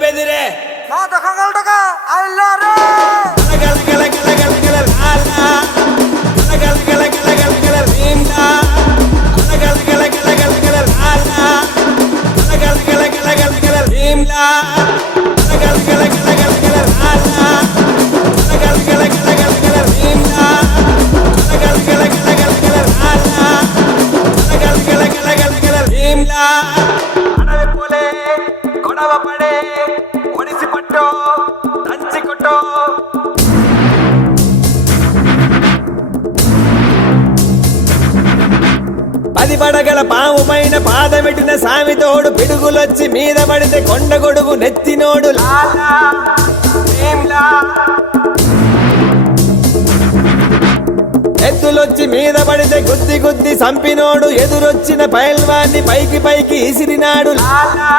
బెదిరే నా దొంగలుగా అల్లారే గల గల గల గల గల లాలా గల గల గల గల గల రీంలా గల గల గల గల గల లాలా గల గల గల గల గల రీంలా గల గల గల గల గల లాలా గల గల గల గల గల రీంలా గల గల గల గల గల లాలా గల గల గల గల గల రీంలా అడవి పోలే గొడవ పడే ఒడిసి పట్టో దంచి కొట్టో పది పడగల పాము పైన పాదమెట్టిన సామితోడు పిడుగులొచ్చి మీద పడితే కొండ గొడుగు నెత్తినోడు లాలా భీమ్లా. ఎద్దులొచ్చి మీద పడితే గుద్ది గుద్ది సంపినోడు ఎదురొచ్చిన పైల్వాన్ని పైకి పైకి ఇసిరినాడు లాలా